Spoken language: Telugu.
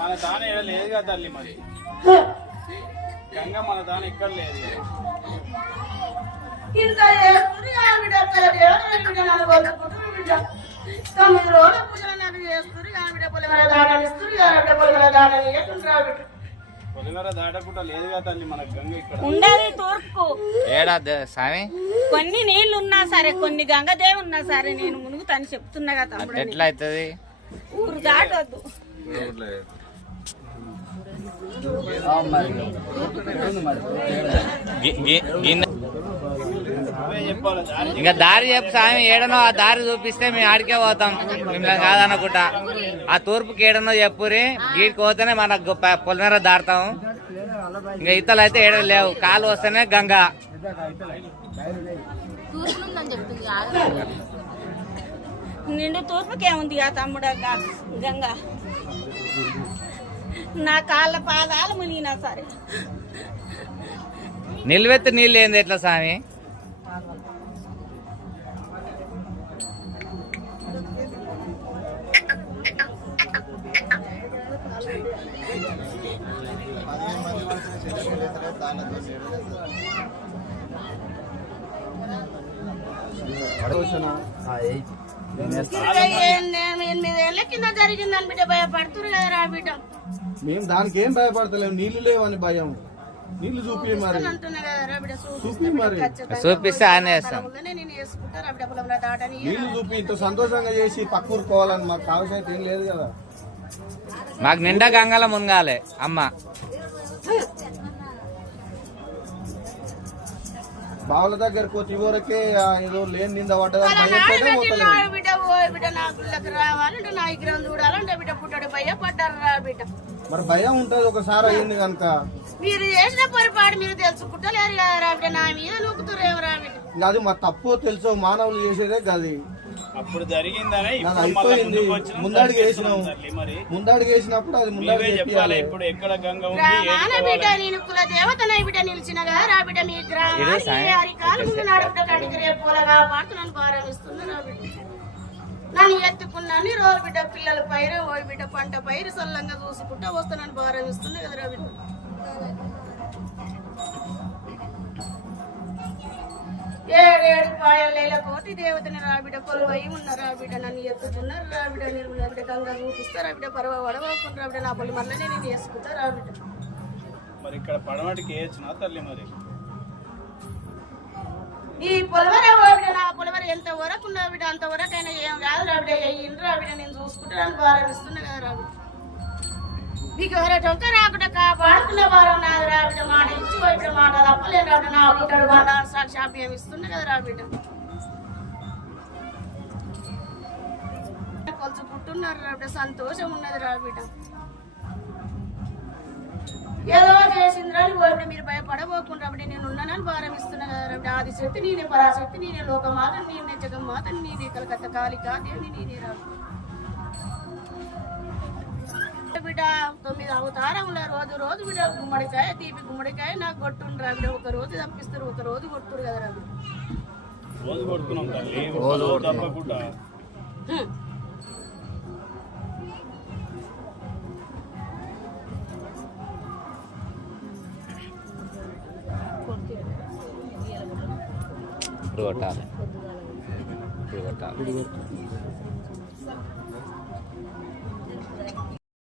మన దాని లేదు కదా తల్లి, మరి గంగ మన దాని ఎక్కడ లేదు. పొలిమర దాటకుండా లేదు కదా తల్లి మన గంగ ఇక్కడ ఉండేది తూర్పు. ఏడా స్వామి కొన్ని నీళ్లు ఉన్నా సరే, కొన్ని గంగదేవి ఉన్నా సరే నేను మునుగుతాను చెప్తున్నా కదా. ఎట్లా అవుతుంది? ఊరు దాటొద్దు. ఇంకా దారి చెప్పు స్వామి, ఏడనో ఆ దారి చూపిస్తే మేము ఆడికే పోతాం మిమ్మల్ని కాదనుకుంటా. ఆ తూర్పుకి ఏడనో చెప్పురి, గీడికి పోతేనే మనకు పొలిమేర దాడతాం. ఇంకా ఇతలు అయితే ఏడ లేవు, కాలు వస్తేనే గంగ. నిండు తూర్పుకేముంది ఆ తమ్ముడు గంగ. నా కాళ్ళ పాదాలు మునిగినా సరే. నిల్వెత్తు నీళ్ళు ఏంది ఎట్లా స్వామి? కింద జరిగిందని బిడ్డ భయపడుతురు కదా బిడ్డ. మేము దానికి ఏం భయపడతలేము, నీళ్లు లేవని భయం. నీళ్లు చూపి మరి చూపి మరి చూపిస్తే ఆయన నీళ్లు చూపి ఇంత సంతోషంగా చేసి పక్కూరుకోవాలని మాకు కావాల్సిన ఏం లేదు కదా. మాకు నిండా గంగల మునగాలి అమ్మ. బావుల దగ్గరకు వచ్చి వరకే ఏదో లేని నింద పడ్డదని భయంతోనే పోతలేదు. బిడ్డ ఓ బిడ్డ నా గుళ్ళకి రావాలంటే నా విగ్రహం చూడాలంటే బిడ్డ పుట్టడు భయపడ్డారు రా బిడ్డ. మరి భయం ఉంటది ఒకసారి అయ్యింది కనుక. మీరు చేసిన పొరపాటు మీరు తెలుసుకుంటలేరు కదా రా బిడ్డ, నా మీద నూకుతురేమో రా బిడ్డ. ఇంకా అది మా తప్పు తెలుసు, మానవులు చేసేదే గది. అప్పుడు జరిగిందనే నాకు ఇప్పుడు మళ్ళా అయిపోయింది. ముందుకు వచ్చినాం, ముందడుగు జరిపిస్తున్నాం వేసినాం. తల్లి. మరి ముందడుగు వేసినప్పుడు అది ముందడుగు నువ్వే చెప్పాలి చెప్పాలి. ఇప్పుడు ఎక్కడ గంగ ఉంది, గ్రామాన బిడ్డ నేను కుల దేవతనై బిడ్డ నిలిచిన కదా రా బిడ్డ. మీ గ్రామాన్ని అరికాలు ముందు నడుపుట కంటికి రేపులగా పాడుతున్నాను భారమిస్తుంది రా బిడ్డ. నన్ను ఎత్తుకున్నాను రోజు బిడ్డ, పిల్లల పైరు ఓ బిడ్డ పంట పైరు సల్లంగా చూసుకుంటా వస్తానని భారమిస్తుంది కదరా బిడ్డ. ఏడేడు పాయల కోటి దేవతని రాబిడ కొలువై ఉన్న రాబిడ. నన్ను ఎత్తుతున్నారు రాబిడ, నిర్మల బిడ్డ గంగా చూపిస్తా రాబిడ. పర్వ వడవకుండా రాబిడ, నా పొలి మళ్ళీ నేను వేసుకుంటా రాబిడ. మరి ఇక్కడ పడమటికి వేయచ్చునా తల్లి? మరి ఈ పొలవర రాబిడ, నా పొలవర ఎంత వరకు ఉన్నా బిడ్డ అంతవరకైనా ఏం కాదు రాబిడ. అయ్యింది రాబిడ, నేను చూసుకుంటాను భారమిస్తున్నా కదా రాబిడ. మీకు ఎవరైతే ఒక్క రాకుండా కాపాడుకున్న వారం నాది రాబిడ. మాట ఇచ్చి వైపు మాట తప్పలేదు రాబిడ. నా పుట్టడు బండారు సాక్షాభ్యం ఇస్తున్నా కదా రాబిడ. కొలుచుకుంటున్నారు రాబిడ, సంతోషం ఉన్నది రాబిడ. ఏదో చేసింద్రాలు పోయిన మీరు భయపడబోకుండా రాబిడ. నేను ఉన్నానని భారం ఇస్తున్నా కదా రాబిడ. ఆదిశక్తి నేనే, పరాశక్తి నేనే, లోకమాత నేనే, జగన్మాత నేనే, కలకత్త కాళికా దేవి నేనే రాబిడ. బిడ్డ 9 అవతారంలో రోజు రోజు బిడ్డ గుమ్మడికాయ తీపి గుమ్మడికాయ నాకు కొట్టుండ్రు రాబిడ. ఒక రోజు తప్పిస్తారు, ఒక రోజు కొట్టురు కదా రాబిడ. రోజు కొడుతున్నాం తల్లి, రోజు తప్పకుండా. ఇప్పుడు కొట్టాలి, ఇప్పుడు కొట్టాలి.